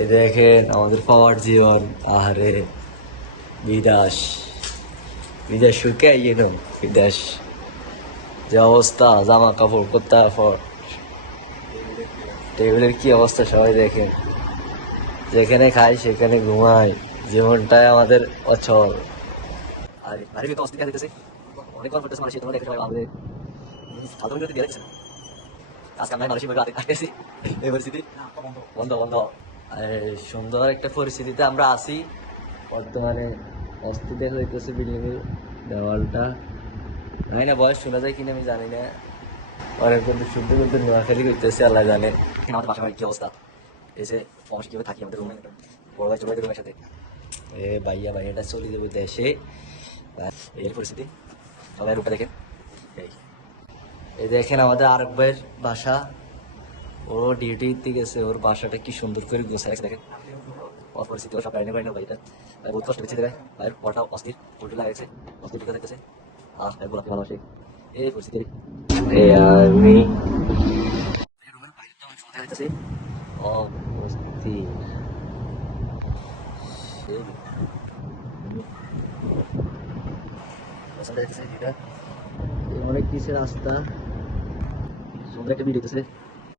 এই দেখেন আমাদের পাওয়ার জীবন, আরে বিদেশ, বিদেশ শুকে বিদেশ, যে অবস্থা, জামা কাপড় কোথায় টেবিলের কি অবস্থা সবাই দেখেন, যেখানে খাই সেখানে ঘুমাই, জীবনটাই আমাদের অচল। আর বাইরে তো অস্থির দিতেছে, অনেক কম করতেছে মানুষ, তোমরা দেখে সবাই ভাববে ভালো করে দিয়ে দেখছেন। আজকে আমরা মানুষের ভাবে আসতেছি, এই পরিস্থিতি বন্ধ বন্ধ। আর সুন্দর একটা পরিস্থিতিতে আমরা আছি বর্তমানে। অস্থির দেখা হইতেছে বিল্ডিং এর দেওয়ালটা, জানি না বয়স শোনা যায় কিনা আমি জানি না, অনেক কিন্তু শুনতে কিন্তু নোয়াখালী করতেছে আল্লাহ জানে। আমাদের বাসা বাড়ির কি অবস্থা, এসে অবশ্যই কিভাবে থাকি আমাদের রুমে, বড় ভাই ছোট ভাই রুমের সাথে, এ ভাইয়া ভাইয়াটা চলে যাবে দেশে, এই পরিস্থিতি। সবাই রূপে দেখেন, এই এই দেখেন আমাদের আরেক ভাইয়ের বাসা, ও ডিউটিতে গেছে, ওর বাসাটা কি সুন্দর করে গোছায় রাখছে দেখেন। ওর পরিস্থিতি ও সব গাড়ি না ভাইটা, ভাই বহুত কষ্ট হচ্ছে ভাই, ভাইয়ের পরটা অস্থির উল্টো লাগাইছে, অস্থির টিকা থাকতেছে, আর ভাই গোলাপি ভালোবাসে এই পরিস্থিতি। আমি রুমের বাইরেটা অনেক সুন্দর দেখাইতেছে, অস্থির সেই পছন্দ হইতেছে এটা, অনেক কিছু রাস্তা, সুন্দর একটা ভিডিও দিতেছে।